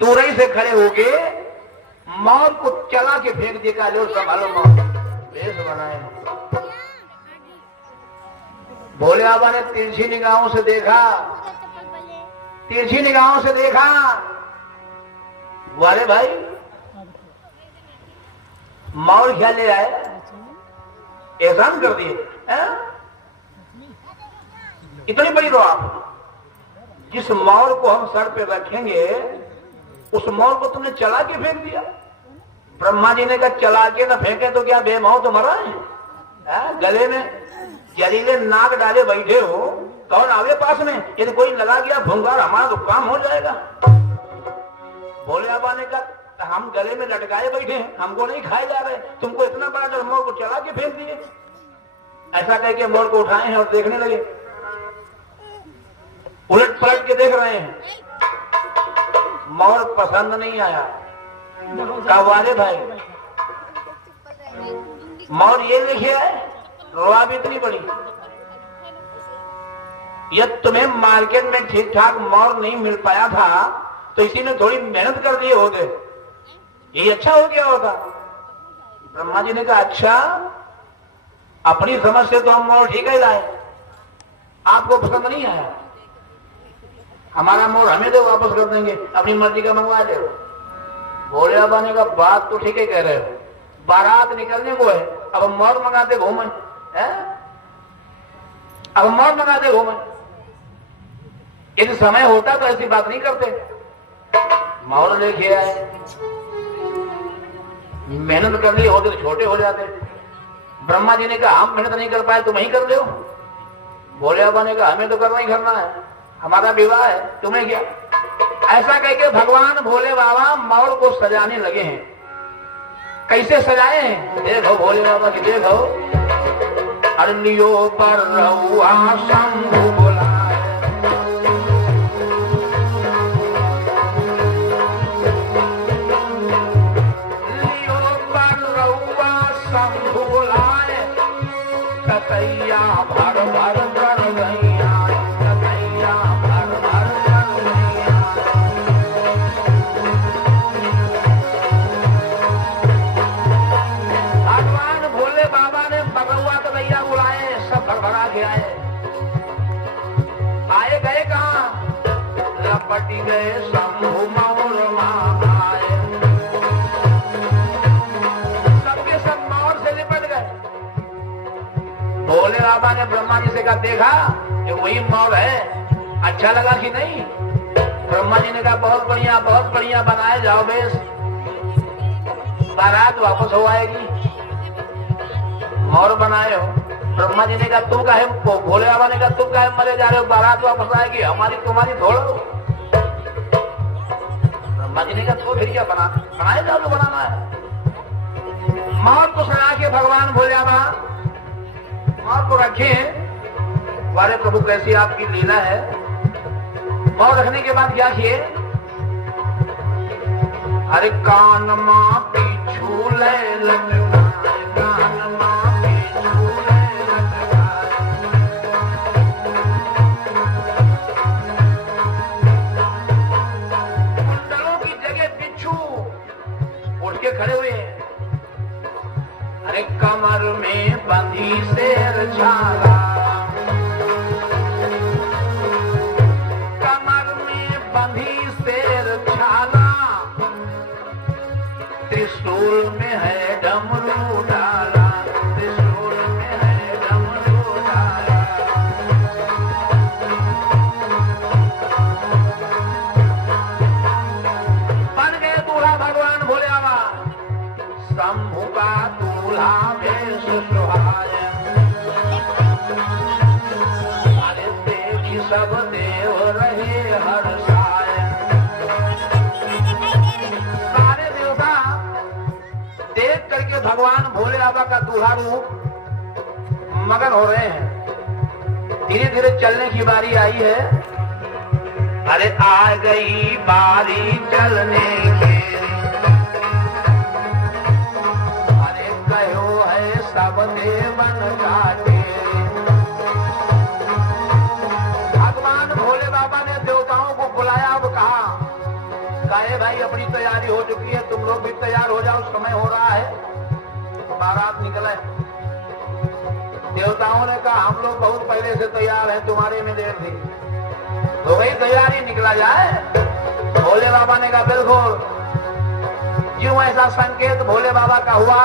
दूर ही से खड़े होके मौत को चला के फेंक दिया। लो संभालो मौत, वेश बनाए। भोले बाबा ने तिरछी निगाहों से देखा, तिरछी निगाहों से देखा। वाले भाई मौत क्या ले आए, एहसान कर दिए। इतनी बड़ी आप जिस मौर को हम सर पे रखेंगे उस मौर को तुमने चला के फेंक दिया। ब्रह्मा जी ने कहा चला के ना फेंके तो क्या बेमौत तो मरा है? गले में जहरीले नाग डाले बैठे हो, कौन आवे पास में? यदि कोई लगा गया भूंगार हमारा तो काम हो जाएगा। भोले बाबा ने कहा हम गले में लटकाए बैठे हैं, हमको नहीं खाए जा रहे, तुमको इतना बड़ा डर, मोर को चला के फेंक दिए। ऐसा कह के मोर को उठाए हैं और देखने लगे, उलट पलट के देख रहे हैं। मोर पसंद नहीं आया। कवारे भाई मोर ये लिखे है, रोआ भी इतनी बड़ी, यदि तुम्हें मार्केट में ठीक ठाक मोर नहीं मिल पाया था तो इसी ने थोड़ी मेहनत कर दिए होते, ये अच्छा हो गया होता। ब्रह्मा जी ने कहा अच्छा, अपनी समझ से तो हम मोर ठीक ही लाए, आपको पसंद नहीं आया, हमारा मोर हमें दो, वापस कर देंगे, अपनी मर्जी का मंगवा दे। भोले बाबा ने कहा बात तो ठीक ही कह रहे हो, बारात निकलने को है, अब मोर मंगाते घूमे, अब मोर मंगाते घूमे। यदि समय होता तो ऐसी बात नहीं करते। मोर लेके आए, मेहनत कर ली होते तो छोटे हो जाते। ब्रह्मा जी ने कहा हम मेहनत नहीं कर पाए, तुम ही कर लो। भोले बाबा ने कहा हमें तो करना ही करना है, हमारा विवाह है, तुम्हें क्या। ऐसा कह के भगवान भोले बाबा मोर को सजाने लगे हैं। कैसे सजाए हैं देखो भोले बाबा की, देखो। अरलियो पर रहुआ शंभु बुलाए, लियो पर रहुआ शंभु बुलाए, कतैया भर भर कर गैया, कतैया भर भर कर गैया। भगवान भोले बाबा ने बगरुआ कतैया बुलाए, सब भरभरा के आए। आए गए कहाँ, लपटी गए शंभु मोर आए, सबके सब मोर से लिपट गए। भोले बाबा ने ब्रह्मा जी से कहा देखा ये वही मोर है, अच्छा लगा कि नहीं। ब्रह्मा जी ने कहा बहुत बढ़िया बनाए जाओ बेस, बारात वापस हो आएगी। मोर बनाए हो। ब्रह्मा जी ने कहा तुम काहे, भोले बाबा ने कहा तुम काहे मरे जा रहे हो, बारात वापस आएगी, हमारी तुम्हारी थोड़ो। ब्रह्मा जी ने कहा तो फिर क्या बनाए जाओ, जो बनाना है। मोर को सजा के भगवान भोले बाबा मोर को रखे। वाले प्रभु कैसी आपकी लीला है। मोर रखने के बाद क्या किए, अरे कान मां पीछू ले लटकाए, कान मां पीछू ले लटकाए। कुंडलों की जगह बिच्छू उठ के खड़े हुए हैं। अरे कमर में बंधी शेर छाला, कमर में बंधी शेर छाला, त्रिशूल में है डमरू डाला, त्रिशूल में है डमरू डाला। बन गए दूल्हा भगवान भोले बाबा, शंभु का दूल्हा भेष सुहाए। अरे देखी सब देव रहे हर्षाए, सारे देवता देख करके भगवान भोले बाबा का दूल्हा रूप मगन हो रहे हैं। धीरे धीरे चलने की बारी आई है। अरे आ गई बारी चलने की, अरे कहो है सब देवन काटे। भगवान भोले बाबा ने देवताओं को बुलाया, अब कहा भाई अपनी तैयारी हो चुकी है, तुम लोग भी तैयार हो जाओ, समय हो रहा है। बारात निकले। देवताओं ने कहा हम लोग बहुत पहले से तैयार हैं, तुम्हारे में देर थी। तो भाई तैयारी निकला जाए। भोले बाबा ने कहा बिल्कुल। क्यों ऐसा संकेत भोले बाबा का हुआ,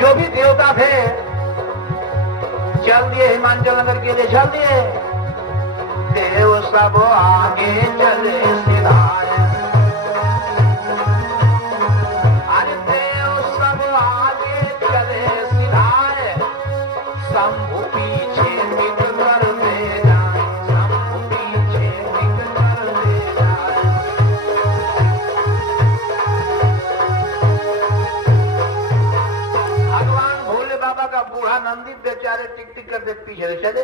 जो भी देवता थे चल दिए हिमांचल नगर के लिए, चल दिए। देव सब आगे चले सिधाए, अरे देव सब आगे चले सिधाए, शंभु पीछे टिक कर दे जाए, शंभु पीछे टिक कर दे जाए। भगवान भोले बाबा का बूढ़ा नंदी बेचारे टिक टिक करते पीछे चले।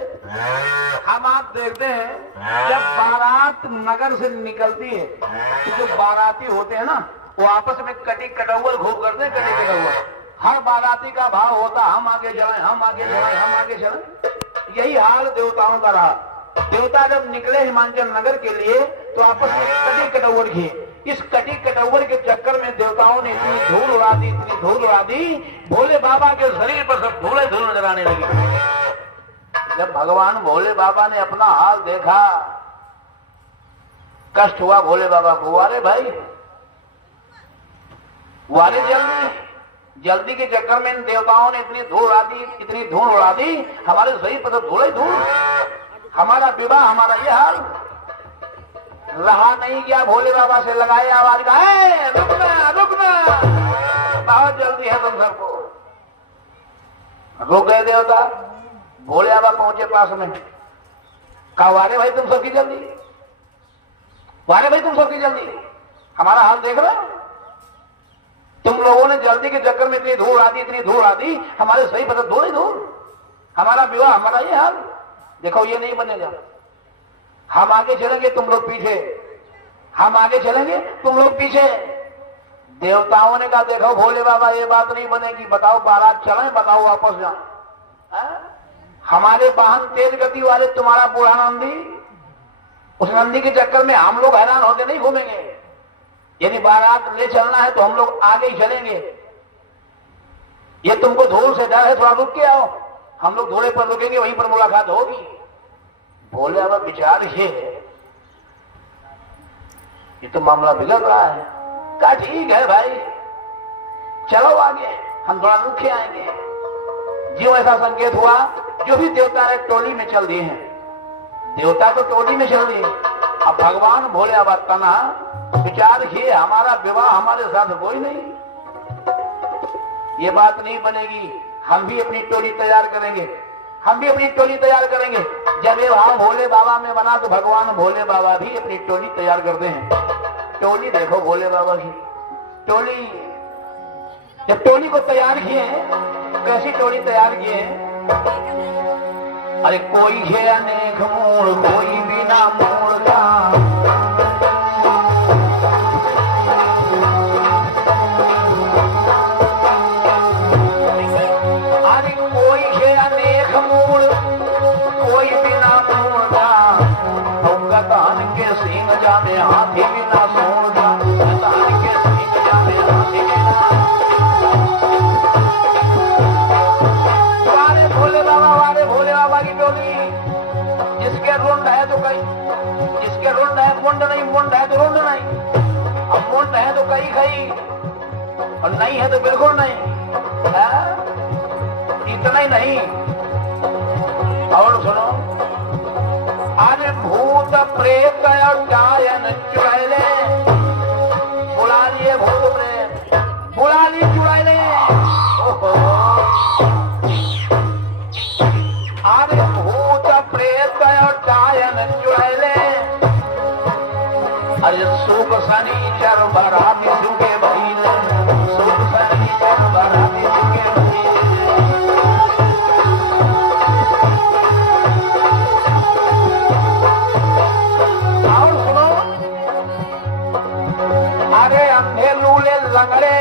हम आप देखते हैं जब बारात नगर से निकलती है, जो बाराती होते हैं ना, वो आपस में कटी कटौवल खूब करते हैं। कटी कटौवल हर बाराती का भाव होता, हम आगे चलें, हम आगे चलें, हम आगे चलें। यही हाल देवताओं का रहा। देवता जब निकले हिमांचल नगर के लिए तो आपस में कटी कटौवल किए। इस कटी कटौवल के चक्कर में देवताओं ने इतनी धूल उड़ा दी, इतनी धूल उड़ा दी, भोले बाबा के शरीर पर सब धूले धूल नजर आने लगी। जब भगवान भोले बाबा ने अपना हाल देखा, कष्ट हुआ भोले बाबा को। वारे भाई, वारे जल्दी के चक्कर में इन देवताओं ने इतनी धूल उड़ा दी, इतनी धूल उड़ा दी, हमारे शरीर पर तो धूल धूल। हमारा विवाह, हमारा ये हाल रहा नहीं गया। भोले बाबा से लगाए आवाज का, रुकना रुकना, बहुत जल्दी है तुम सबको। रुक गए देवता। भोले बाबा पहुंचे पास में, कहा वारे भाई तुम सबकी जल्दी, वारे भाई तुम सबकी जल्दी, हमारा हाल देख रहे हो? तुम लोगों ने जल्दी के चक्कर में इतनी धूल आ दी, इतनी धूल आ दी, हमारे सही पता धूल ही धूल। हमारा विवाह, हमारा ये हाल देखो, ये नहीं बनेगा। हम आगे चलेंगे तुम लोग पीछे, हम आगे चलेंगे तुम लोग पीछे। देवताओं ने कहा देखो भोले बाबा ये बात नहीं बनेगी, बताओ बारात चलें, बताओ वापस जाओ। हमारे वाहन तेज गति वाले, तुम्हारा बूढ़ा नंदी, उस नंदी के चक्कर में हम लोग हैरान होते नहीं घूमेंगे। यदि बारात ले चलना है तो हम लोग आगे ही चलेंगे। ये तुमको धूल से डर है, थोड़ा रुक के आओ, हम लोग धूले पर रुकेंगे, वहीं पर मुलाकात होगी। बोले अब विचार ये है, ये तो मामला बिगड़ रहा है। कहा ठीक है भाई, चलो आगे, हम थोड़ा रुक के आएंगे। जो ऐसा संकेत हुआ, जो भी देवता ने टोली में चल दिए हैं, देवता तो टोली में चल दिए। अब भगवान भोले बाबा तना विचार ये, हमारा विवाह हमारे साथ कोई नहीं, ये बात नहीं बनेगी। हम भी अपनी टोली तैयार करेंगे, हम भी अपनी टोली तैयार करेंगे। जब ये भाव भोले बाबा में बना तो भगवान भोले बाबा भी अपनी टोली तैयार करते हैं। टोली देखो भोले बाबा की टोली, जब टोली को तैयार किए, कैसी टोली तैयार किए? अरे कोई है अनेक मूड, कोई बिना मूड का, अरे कोई है अनेक मूड, कोई बिना मूड का, गतान के सींग जामे हाथी बिना सूंड का, गतान के सींग जामे हाथी बिना। वारे भोले बाबा, वारे भोले बाबा की टोली, जिसके रुंड है तो कई, जिसके रुंड है मुंड नहीं, मुंड है तो रुंड नहीं, अब मुंड है तो कई कई, और नहीं है तो बिल्कुल नहीं। इतना ही नहीं, और सुनो, अरे भूत प्रेत और गायन चुड़ैले, बुला लिए भूत प्रेत, बुला लिए चुड़ैले। अरे भूत प्रेत और गायन चुड़ैले, अरे सुख शनिचर बराती सुखे भइले, सुख शनिचर बराती सुखे भइले। अंधे लूले लंगड़े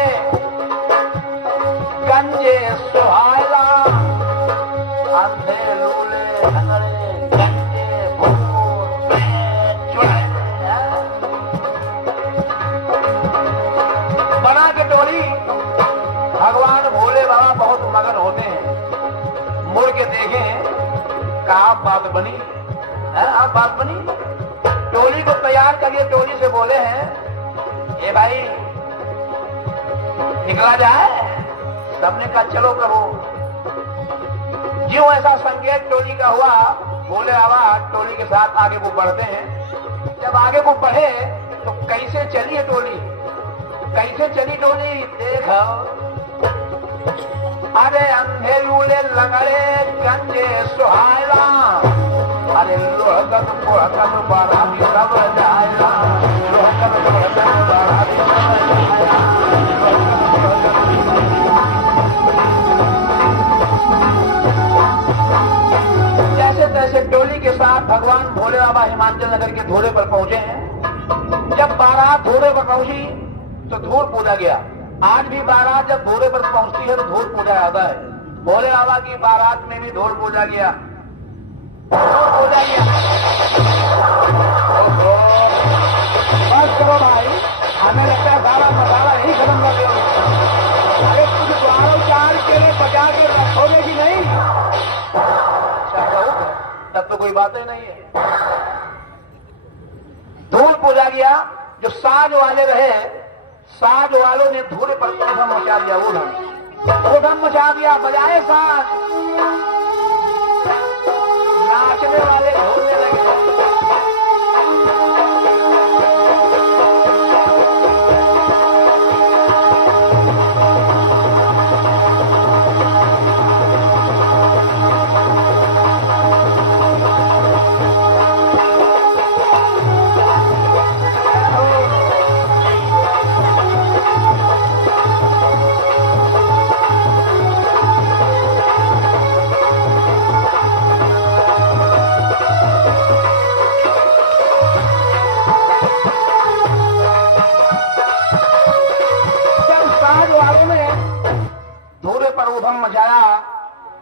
गंजे सुहायला, अंधे लूले लंगड़े गंजे भूत आप बात बनी है, आप बात बनी। टोली को तैयार करिए, टोली से बोले हैं ये भाई निकला जाए। सबने कहा चलो प्रभु। ज्यों ऐसा संकेत टोली का हुआ, बोले आवाज टोली के साथ आगे को बढ़ते हैं। जब आगे को बढ़े तो कैसे चली है टोली, कैसे चली टोली देखो। अरे अंधे लूले लगड़े गंजे सुहायला, अरे लोहगत पोहगत बड़ा भी सब जायला, लोहगत पोहगत बड़ा भी सब जायला। जैसे तैसे टोली के साथ भगवान भोले बाबा हिमाचल नगर के धोरे पर पहुंचे हैं। जब बारात धोरे पर पहुंची तो धूल पूजा गया। आज भी बारात जब धोरे पर पहुंचती है तो धूल पूजा आता है। भोले बाबा की बारात में भी धूल पूजा गया, धूल पूजा गया। बस करो भाई, हमें लगता है सारा मसाला ही खत्म कर दिया। अरे कुछ द्वारों चार के लिए बचा के रखोगे कि नहीं? तब तो कोई बात ही नहीं है। धूल पूजा गया। जो साज वाले रहे, साज वालों ने धूरे पर ऊधम मचा दिया, ऊधम मचा दिया, बजाए साज। नाचने वाले घूमने लगे।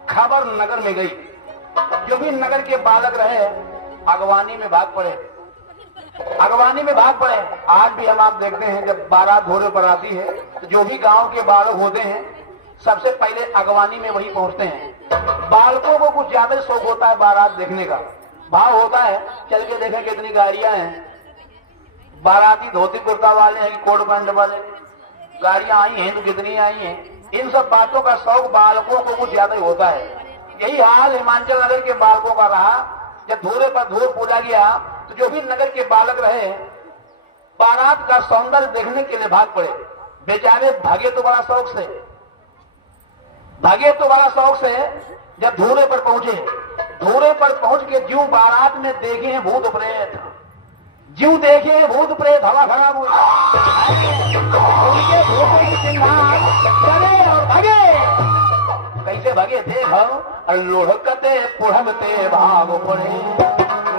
खबर नगर में गई। जो भी नगर के बालक रहे अगवानी में भाग पड़े, अगवानी में भाग पड़े। आज भी हम आप देखते हैं जब बारात घोड़े पर आती है तो जो भी गांव के बालक होते हैं सबसे पहले अगवानी में वही पहुंचते हैं। बालकों को कुछ ज्यादा शौक होता है बारात देखने का, भाव होता है चल के देखें कितनी गाड़ियां हैं, बाराती धोती कुर्ता वाले हैं कि कोट पैंट वाले, गाड़ियां आई हैं तो कितनी आई हैं। इन सब बातों का शौक बालकों को कुछ ज्यादा ही होता है। यही हाल हिमाचल नगर के बालकों का रहा। जब धोरे पर धूल पूजा गया तो जो भी नगर के बालक रहे बारात का सौंदर्य देखने के लिए भाग पड़े। बेचारे भागे तो बड़ा शौक से, भागे तो बड़ा शौक से। जब धोरे पर पहुंचे, धोरे पर पहुंच के ज्यों बारात में देखे हैं भूत प्रेत, ज्यों देखे भूत प्रेत हवा खराब हुई। उनके भूतों की चिंगार चले और भागे। कैसे भागे देखो, लुढ़कते पुढ़कते भाग पड़े,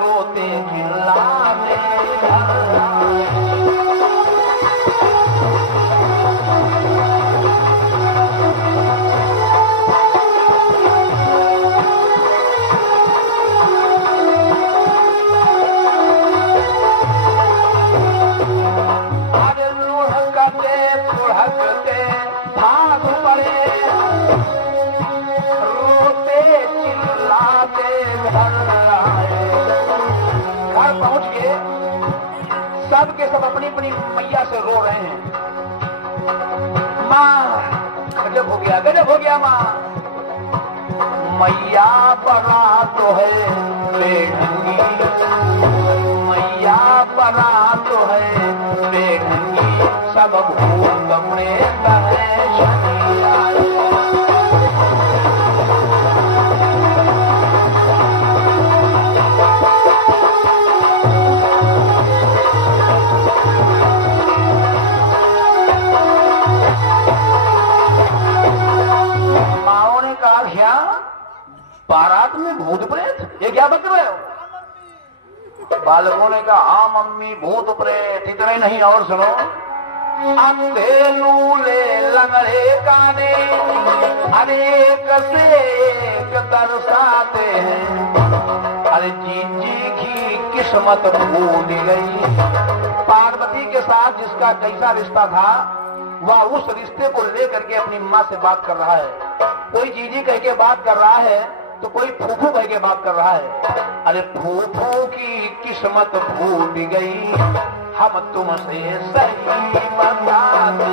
रोते चिल्लाते सबके सब अपनी अपनी मैया से रो रहे हैं। माँ गजब हो गया, गजब हो गया माँ। मैया बना तो है बेढंगी, मैया बना तो है बेढंगी, सब भूत प्रेत है शनिया। बारात में भूत प्रेत, ये क्या बक रहे हो? बालकों ने कहा हाँ मम्मी भूत प्रेत। इतना ही नहीं और सुनो, अंधे लूले लंगड़े काने अनेक से एक दर्शाते हैं। अरे जीजी की किस्मत भूल गई। पार्वती के साथ जिसका जैसा रिश्ता था वह उस रिश्ते को लेकर के अपनी माँ से बात कर रहा है। कोई जीजी कह के बात कर रहा है तो कोई फूफू भाई के बात कर रहा है। अरे फूफू की किस्मत भूल गई, हम तुमसे सही बताते।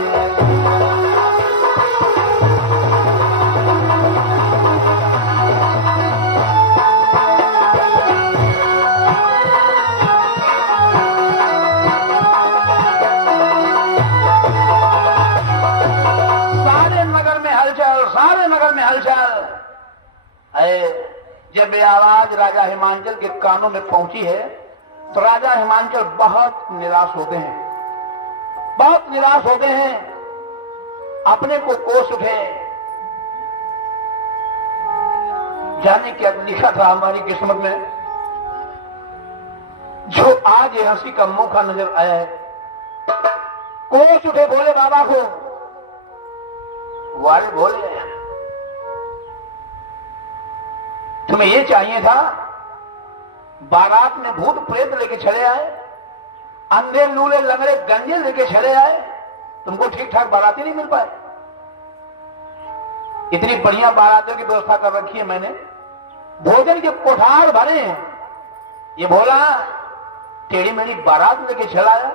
सारे नगर में हलचल। जब ये आवाज राजा हिमांचल के कानों में पहुंची है तो राजा हिमांचल बहुत निराश होते हैं, बहुत निराश होते हैं, अपने को कोस उठे। जाने क्या लिखा था हमारी किस्मत में, जो आज ये हंसी का मौका नजर आया है। कोस उठे भोले बाबा को, वाले भोले तुम्हें ये चाहिए था, बारात में भूत प्रेत लेके चले आए, अंधे लूले लंगड़े गंजे लेके चले आए, तुमको ठीक ठाक बाराती नहीं मिल पाए। इतनी बढ़िया बारातियों की व्यवस्था कर रखी है मैंने, भोजन के कोठार भरे हैं, ये भोला टेढ़ी मेढ़ी बारात लेके चला आया।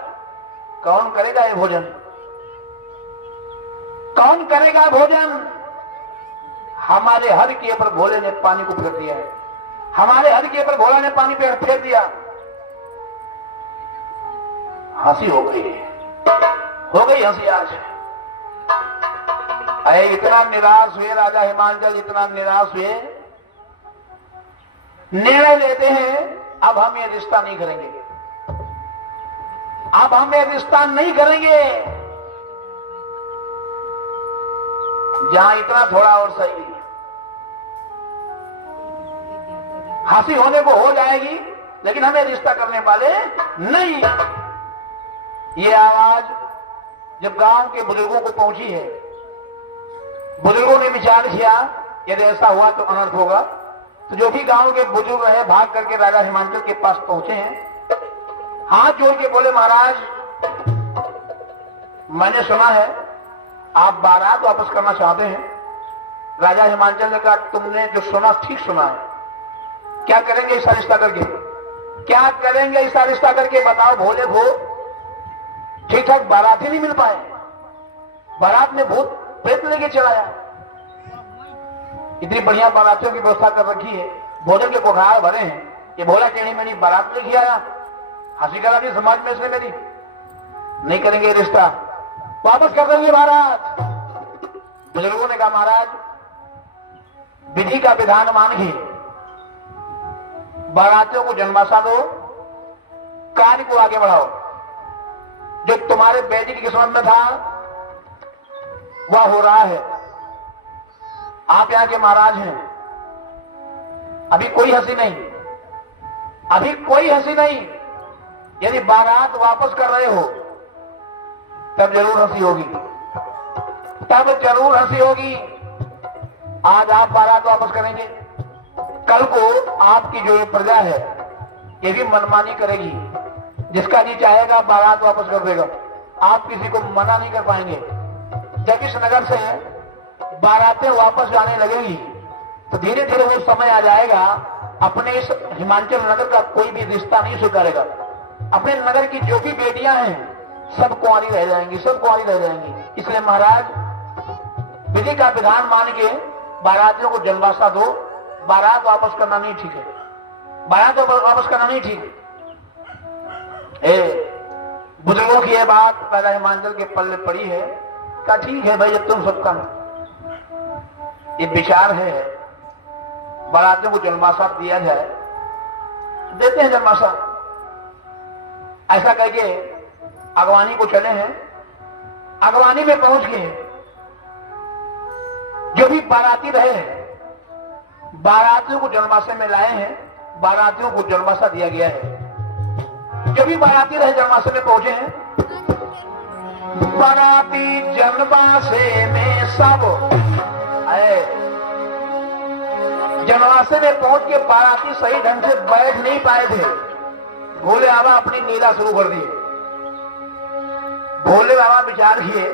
कौन करेगा ये भोजन, कौन करेगा भोजन? हमारे हर किए पर भोले ने पानी को फेर दिया है, हमारे हर किए पर भोला ने पानी पे फेर दिया। हंसी हो गई हंसी आज। अरे इतना निराश हुए राजा हिमांचल, इतना निराश हुए, निर्णय लेते हैं अब हम ये रिश्ता नहीं करेंगे, अब हम ये रिश्ता नहीं करेंगे। जहां इतना थोड़ा और सही, हंसी होने को हो जाएगी लेकिन हमें रिश्ता करने वाले नहीं। ये आवाज जब गांव के बुजुर्गों को पहुंची है, बुजुर्गों ने विचार किया यदि ऐसा हुआ तो अनर्थ होगा। तो जो भी गांव के बुजुर्ग रहे भाग करके राजा हिमांचल के पास पहुंचे हैं, हाथ जोड़ के बोले महाराज मैंने सुना है आप बारात वापस करना चाहते हैं। राजा हिमांचल ने कहा तुमने जो सुना ठीक सुना है, क्या करेंगे ऐसा रिश्ता करके, क्या करेंगे ऐसा रिश्ता करके बताओ। भोले को ठीक ठाक बारात ही नहीं मिल पाए, बारात में भूत प्रेत लेके चलाया। इतनी बढ़िया बारातियों की व्यवस्था कर रखी है, भोजन के कोठार भरे हैं, ये भोला टेढ़ी मेढ़ी बारात लेके आया, हंसी करा दी समाज में इसने मेरी। नहीं करेंगे रिश्ता, वापस कर देंगे बारात। बुजुर्गों ने कहा महाराज विधि का विधान मानिए, बारातियों को जन्माशा दो, कार्य को आगे बढ़ाओ। जो तुम्हारे बेटी की किस्मत में था वह हो रहा है। आप यहां के महाराज हैं, अभी कोई हंसी नहीं, अभी कोई हंसी नहीं। यदि बारात वापस कर रहे हो तब जरूर हंसी होगी, तब जरूर हंसी होगी। आज आप बारात वापस करेंगे, कल को आपकी जो प्रजा है ये भी मनमानी करेगी, जिसका जी चाहेगा बारात वापस कर देगा, आप किसी को मना नहीं कर पाएंगे। जब इस नगर से बारातें वापस जाने लगेगी तो धीरे धीरे वो समय आ जाएगा अपने इस हिमांचल नगर का कोई भी रिश्ता नहीं स्वीकारेगा। अपने नगर की जो भी बेटियां हैं सब कुंवारी रह जाएंगी, सब कुंवारी रह जाएंगी। इसलिए महाराज विधि का विधान मान के बारातियों को जन्माशा दो, बारात वापस करना नहीं ठीक है, बारात वापस करना नहीं ठीक है। बुजुर्गों की यह बात राजा हिमांचल के पल्ले पड़ी है। क्या ठीक है भाई, जब तुम सबका ये विचार है बारातियों को जन्माशा दिया जाए, देते हैं जन्माशा। ऐसा कह के अगवानी को चले हैं, अगवानी में पहुंच गए, जो भी बाराती रहे हैं बारातियों को जन्माशा में लाए हैं, बारातियों को जन्माशा दिया गया है। जो भी बाराती रहे जन्माशा में पहुंचे हैं, बाराती जन्माशे में सब आए। जन्माशे में पहुंच के बाराती सही ढंग से बैठ नहीं पाए थे, भोले बाबा अपनी लीला शुरू कर दी। भोले बाबा विचार किए